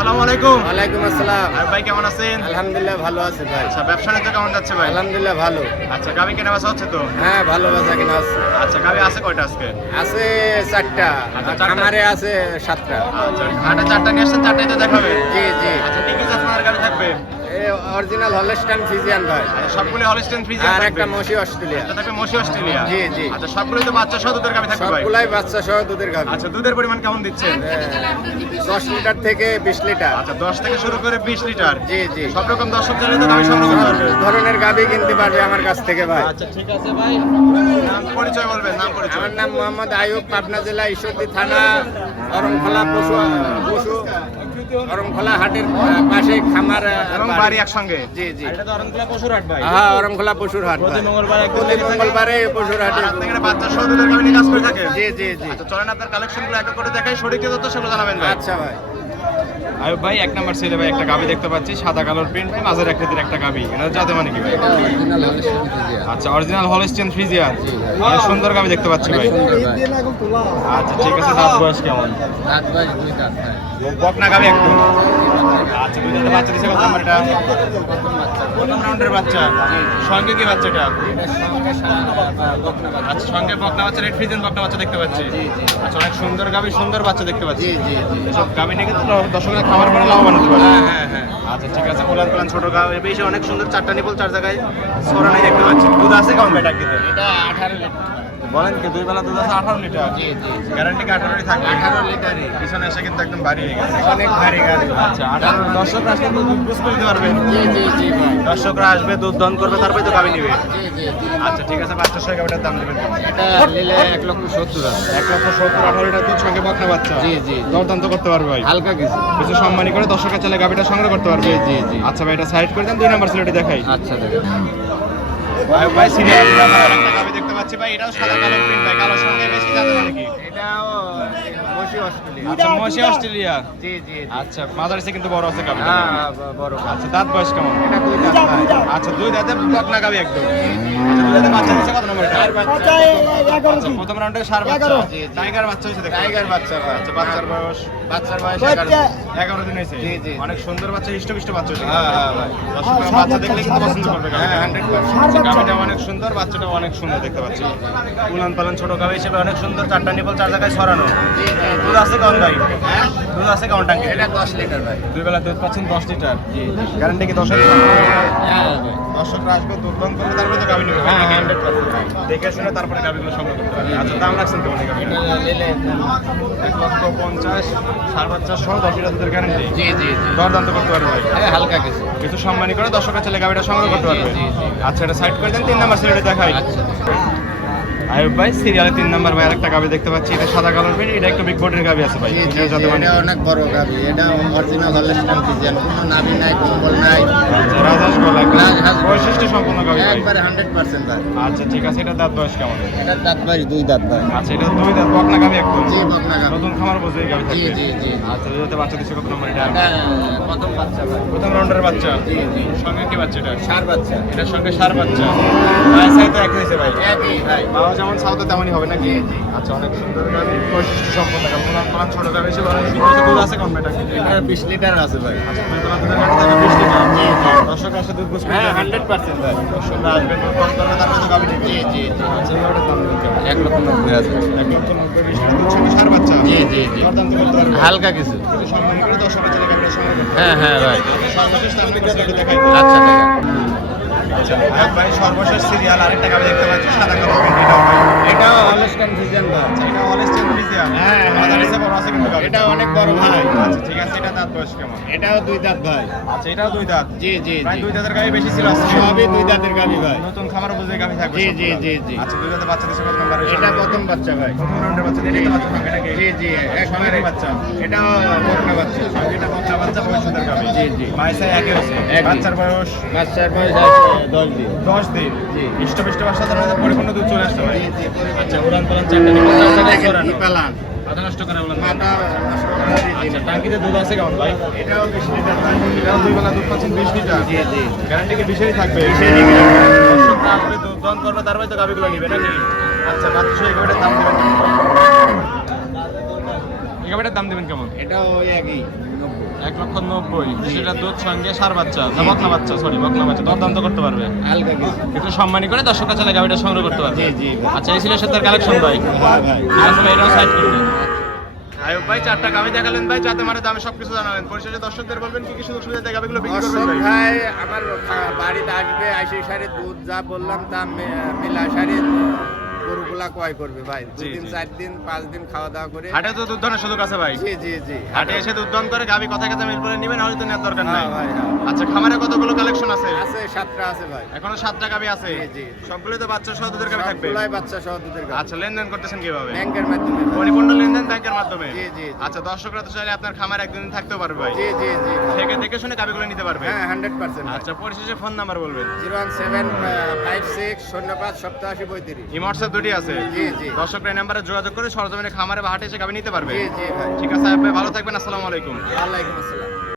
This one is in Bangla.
আসসালামু আলাইকুম। ওয়ালাইকুম আসসালাম। আর ভাই কেমন আছেন? আলহামদুলিল্লাহ ভালো আছি ভাই। আচ্ছা, ব্যবসা নিতে কেমন যাচ্ছে ভাই? আলহামদুলিল্লাহ ভালো। আচ্ছা, গাবি কেনা বেচা হচ্ছে তো? হ্যাঁ ভালো বেচা কিনা আছে। আচ্ছা, গাবি আছে কয়টা আজকে? আছে 4টা, আচ্ছা, আর 4টা। খামারে আছে 7টা। আচ্ছা, হাটে 4টা নিয়ে আসছেন, 4টাই তো দেখাবে। জি জি। আচ্ছা, কি কি জাতের গাবি থাকবে? এই অরিজিনাল হলস্টাইন ফ্রিজিয়ান ভাই, আচ্ছা, সবগুলো হলস্টেইন ফ্রিজিয়ান আর থাকবে। একটা মশি অস্ট্রেলিয়া। একটা থাকবে মশি অস্ট্রেলিয়া। জি জি। আচ্ছা, সবগুলোই তো বাচ্চা সহ দুধের গাবি থাকবে ভাই। সবগুলাই বাচ্চা সহ দুধের গাভী। আচ্ছা, দুধের পরিমাণ কেমন দিচ্ছেন? 10 লিটার থেকে 20 লিটার। আচ্ছা, 10 থেকে শুরু করে 20 লিটার। জি জি। সব রকম দর্শক চাইলে তো গাবি সংগ্রহ করতে পারবে। সব ধরনের গাভী কিনতে পারবে আমার কাছ থেকে ভাই। আচ্ছা, ঠিক আছে ভাই। নাম পরিচয় বলবেন, নাম পরিচয়। আমার নাম মোহাম্মদ আয়ুব, পাবনা জেলা ঈশ্বরদী থানা, অরমখোলা পশু অরমখোলা হাটের পাশে খামার এবং বাড়ি একসঙ্গে। জি জি। আর এটা তো অরণকুলা পশুর হাট ভাই। হ্যাঁ অরমখোলা পশুর হাট প্রতি ভাই। মঙ্গলবার একদিন প্রতি লেগে থাকে। মঙ্গলবারে পশুর হাটে। আর আপনি এখানে বাচ্চা সহ দুধের গাবি নিয়ে কাজ করে থাকে। জি জি জি। আচ্ছা, চলেন আপনার কালেকশনগুলো এক এক করে দেখাই, সঠিক তথ্য সেগুলো জানাবেন ভাই। আচ্ছা ভাই। আয়ুব ভাই, এক নাম্বার ছেলে ভাই একটা গাবি দেখতে পাচ্ছি, সাদা কালোর প্রিন্ট, মাঝের আকৃতির একটা গাবি। এটা জাতে মানে কি ভাই? আচ্ছা, অরিজিনাল হলস্টেইন ফ্রিজিয়ান। অনেক সুন্দর গাবি দেখতে পাচ্ছি ভাই। আচ্ছা, ঠিক আছে। দাঁত বয়স কেমন? বকনা গাবি একদম। আচ্ছা, দুই দাঁতের বাচ্চা দিছে। কত নাম্বার এটা? প্রথম রাউন্ডের বাচ্চা। সঙ্গে কি বাচ্চাটা? আচ্ছা, সঙ্গে বকনা বাচ্চা, রেড ফ্রিজিয়ান বকনা বাচ্চা দেখতে পাচ্ছি। আচ্ছা, অনেক সুন্দর গাবি, সুন্দর বাচ্চা দেখতে পাচ্ছি। জি জি জি। এসব গাবি নিয়ে কিন্তু দর্শকরা খামার করে লাভবান হতে পারে। হ্যাঁ হ্যাঁ হ্যাঁ। আচ্ছা, ঠিক আছে। কোলান কোলান ছোট গাবি বেশি অনেক সুন্দর, 4টা নিপল 4 জায়গায় ছড়ানোই দেখতে পাচ্ছি। দুধ আছে কেমন ভাই ডাকিতে? এটা 18 লিটার। বলেন কি, দুই বেলা দুধ আছে 18 লিটার? জি জি। গ্যারান্টি কি 18ই থাকবে? 18 লিটারই। পিছনে এসে কিন্তু একদম ভারী হয়ে গেছে। অনেক ভারী গাড়ি। আচ্ছা, 18 দর্শকরা আসলে দুধ বুঝ করে দিতে পারবে। জি জি জি ভাই। দর্শকরা আসবে, দুধ দহন করবে, তারপরে তো গাবি নিবে। জি জি জি। আচ্ছা, ঠিক আছে। বাচ্চার সঙ্গে গাবিটার দাম দেবেন কেমন? এটা নিলে 1,70,000 আছে। 1,70,000, 18 লিটার দুধ, সঙ্গে বকনা বাচ্চা। জি জি। দরদাম তো করতে পারবে ভাই। হালকা কিছু। কিছু সম্মানী করে দর্শকের চাইলে গাবিটা সংগ্রহ করতে পারবে। জি জি জি। আচ্ছা ভাই, এটা সাইড করে দেন। 2 নাম্বার সিলেটে দেখাই। আচ্ছা দেখেন। ভাই সিরিয়াল একটা গাবি দেখতে পাচ্ছি ভাই, এটাও সাদা কালো প্রিন্ট ভাই, কালোর সঙ্গে বেশি জাতে মানে কি? এটাও মশি অস্ট্রেলিয়া। আচ্ছা, মশি অস্ট্রেলিয়া। জি জি জি। আচ্ছা, মাদারিসে কিন্তু বড় আছে গাবিটা। হ্যাঁ বড়। আচ্ছা, দাঁত বয়স কেমন? এটা 2 দাঁত ভাই। আচ্ছা, 2 দাঁতে বকনা গাবি একদম। আচ্ছা, 2 দাঁতে বাচ্চা দিছে কত নম্বর এটা? আচ্ছা, প্রথম রাউন্ডে সার বাচ্চা। জি, জি। টাইগার বাচ্চা হইছে দেখো। টাইগার বাচ্চা ভাই। আচ্ছা, বাচ্চার বয়স বাচ্চার বয়স 11 11 দিন হয়েছে। জি, জি। অনেক সুন্দর বাচ্চা, হৃষ্টপুষ্ট বাচ্চা হয়েছে। হ্যাঁ হ্যাঁ ভাই। দর্শকরা বাচ্চা দেখলে কিন্তু পছন্দ করবে গাবিটা। হ্যাঁ 100%। আচ্ছা, গাবিটা অনেক সুন্দর, বাচ্চাটাও অনেক সুন্দর দেখতে পাচ্ছি। উলান পালান ছোট গাবি হিসেবে অনেক সুন্দর, 4টা নিপল 4 জায়গায় ছড়ানো। জি জি। দুধ আছে কেমন ভাই? দুধ আছে কেমন টাঙ্কি? এটা 10 লিটার ভাই। দুই বেলা দুধ পাচ্ছেন 10 লিটার। গ্যারান্টি কি 10 হ্যাঁ ভাই। দর্শকরা আসবে, দুধ পান করবে, তারপরে তো গাবি নেবে। হ্যাঁ 100%। দেখে শুনে তারপরে গাবিগুলো সংগ্রহ করতে পারবে। আচ্ছা, দাম রাখছেন কেমন এই গাবিটা? এটা নিলে 1,50,000, সার বাচ্চা সহ 10 লিটার দুধের গ্যারান্টি। জি জি জি। দরদাম তো করতে পারবে ভাই। হ্যাঁ হালকা কিছু। কিছু সম্মানী করে দর্শকের ছেলে গাবিটা সংগ্রহ করতে পারবে। জি, জি, জি। আচ্ছা, এটা সাইড করে দেন। 3 নাম্বার সিলেটে দেখাই। আচ্ছা। আয়ুব ভাই, সিরিয়ালে 3 নাম্বার ভাই আরেকটা গাবি দেখতে পাচ্ছি। এটা সাদা কালার প্রিন্ট, এটা একটু বিগ বডির গাবি আছে ভাই। জি জি এটা জি। যাতে মানে এটা অনেক বড় গাভী। এটা অরিজিনাল হলস্টাইন ফ্রিজিয়ান। কোনো নাভি নাই, কম্বল নাই। রাজহাঁস গলা, রাজহাঁস। বৈশিষ্ট্য সম্পন্ন গাবি ভাই। একবারে 100% ভাই। আচ্ছা, ঠিক আছে। এটা দাঁত বয়স কেমন? এটার দাঁত ভাই 2 দাঁত ভাই। আচ্ছা, এটা 2 দাঁত বকনা গাবি একদম। জি বকনা গাভী। নতুন খামার বসে গাবি জি থাকবে। জি জি। আচ্ছা, দুধে বাচ্চা দিছে কত নম্বর এটা? এটা প্রথম বাচ্চা ভাই। প্রথম রাউন্ডের বাচ্চা। জি জি। সঙ্গে কি বাচ্চা এটা? সার বাচ্চা। এটার সঙ্গে সার বাচ্চা। ভাই সাই তো এক হয়েছে ভাই। একই ভাই। বাবা যেমন সাউথে তেমনই হবে নাকি? জি, জি। আচ্ছা, অনেক সুন্দর গাবি, বৈশিষ্ট্য সম্পন্ন গাবি। কোন ছোট গাবি হিসেবে অনেক সুন্দর। দুধ আছে কম বেটা? এটা 20 লিটার আছে ভাই। আচ্ছা, দুই বেলা দুধের গাড়ি থাকবে 20 লিটার। জি, জি। দর্শক আসে দুধ বুঝ হ্যাঁ 100% ভাই। দর্শকরা আসবেন, দুধ পান করবে, তারপরে তো গাবি নেবে। জি জি জি। আচ্ছা, এই গাবিটার দাম দেবেন কেমন? 1,90,000 আছে। 1,90,000, দুধ সঙ্গে সার বাচ্চা। জি জি জি। দরদাম তো করতে পারবে। হালকা কিছু। কিন্তু সম্মানী করে দর্শকের ছেলে গাবিটা সংগ্রহ করতে হ্যাঁ হ্যাঁ ভাই। সর্বশেষ দাম দিতে সেটা দেখাই। আচ্ছা দেখেন। আচ্ছা, ভাই সর্বশেষ সিরিয়াল আরেকটা গাবি দেখতে পাচ্ছি, সাদা কালো প্রিন্ট। এটাও ভাই। এটাও হলস্টাইন ফ্রিজিয়ান ভাই। আচ্ছা, এটা হলস্টেইন ফ্রিজিয়ান। হ্যাঁ, হ্যাঁ। মাদারিসে বড় আছে কিন্তু গাবি। এটা অনেক বড় ভাই। আচ্ছা, ঠিক আছে। এটা দাঁত বয়স কেমন? এটাও 2 দাঁত ভাই। আচ্ছা, এটাও 2 দাঁত। জি জি প্রায় জি। 2 দাঁতের গাবি বেশি ছিল আজকে। সবই 2 দাঁতের গাভী ভাই। নতুন খামার বুঝে গাবি থাকবে জি, সবগুলা। জি, জি, জি। আচ্ছা, 2 দাঁতের বাচ্চা দিছে কত নাম্বার? এটা প্রথম বাচ্চা ভাই। প্রথম রাউন্ডের বাচ্চা দিলে তো বাচ্চা থাকবে নাকি? জি জি সঙ্গে একবারে কি বাচ্চা? এটাও বকনা বাচ্চা। সঙ্গে এটা বকনা বাচ্চা, ভবিষ্যতের গাবি। জি, জি। মাইসাই একই হচ্ছে। একই। বাচ্চার বয়স বাচ্চার বয়স আছে 10 দিন। 10 দিন। জি। হৃষ্টপুষ্ট বাচ্চা তার পরিপূর্ণ দুধ চলে আসছে ভাই। জি জি। আচ্ছা, উড়ান পালান 4টা নিপল 4 জায়গায় দেখেন ছড়ানো। কি পালান। মাথা নষ্ট করে উড়ান পালান। মাথা নষ্ট করা দিন। আচ্ছা, টাঙ্কিতে দুধ আছে কেমন ভাই? এটাও 20 লিটার ভাই। এটাও 2 বেলা দুধ পাচ্ছেন 20 লিটার। জি জি। গ্যারান্টি কি 20-এরই থাকবে? দর্শকরা আসলে দুধ দহন করবে, তারপরে তো গাবিগুলো নিবে নাকি? আচ্ছা, বাচ্চা সহ এই গাবিটার দাম দেবেন কেমন? এই গাবিটার দাম দিবেন কেমন? এটাও ওই একই 1,90,000 সেটা দুধ সঙ্গে সার বাচ্চা না বকনা বাচ্চা, সরি বকনা বাচ্চা, দরদাম তো করতে পারবে হালকা কিছু। একটু সম্মানী করে দর্শকের কাছে গাবিটা সংগ্রহ করতে পারবে। জি জি ভাই। আচ্ছা এই ছিল সাথে কালেকশন ভাই। হ্যাঁ ভাই। ঠিক আছে ভাই, এটাও সাইড করবেন। আয়ুব ভাই 4টা গাবি দেখালেন ভাই, যাতে মানে দামে সবকিছু জানালেন। পরিশেষে দর্শকদের বলবেন কি কি সুযোগ সুবিধা দিয়ে গাবিগুলো বিক্রি করবেন দর্শক ভাই? ভাই আমার বাড়িতে আসবে, আইসে সারে দুধ যা বললাম তা মিলা সারে গরুগুলা ক্রয় করবে ভাই। জি, 2 দিন জি। 4 দিন 5 দিন খাওয়া দাওয়া করে। হাটে তো দুধ দানের সুযোগ আছে ভাই। জি জি জি। হাটে এসে দুধ দান করে গাবি কথা কথা মিল করে নেবেন, হয়তো নেওয়ার দরকার নাই। হ্যাঁ ভাই, হ্যাঁ। আচ্ছা খামারে কতগুলো কালেকশন আছে? আছে 7টা আছে ভাই। এখনো 7টা গাবি আছে। জি, জি। সবগুলোই তো বাচ্চা সহ দুধের গাবি থাকবে। সবগুলাই বাচ্চা সহ দুধের গাভী। আচ্ছা লেনদেন করতেছেন কিভাবে? ব্যাংকের মাধ্যমে ভাই। পরিপূর্ণ লেনদেন ব্যাংকের মাধ্যমে। জি, জি, জি। আচ্ছা দর্শকরা তো চাইলে আপনার খামার একদিন থাকতেও পারবে ভাই। জি জি জি। থেকে দেখে শুনে গাবিগুলো নিতে পারবে। হ্যাঁ 100% ভাই। আচ্ছা পরিশেষে ফোন নাম্বার বলবেন। 0175605 ইমোটসের দুটি আছে। জি জি। দর্শকরা এই নাম্বারে যোগাযোগ করে সরজমিনে খামারে বা হাটে এসে গাবি নিতে পারবে। জি জি ভাই। ঠিক আছে আয়ুব ভাই, ভালো থাকবেন। আসসালামু আলাইকুম। ওয়ালাইকুম আসসালাম।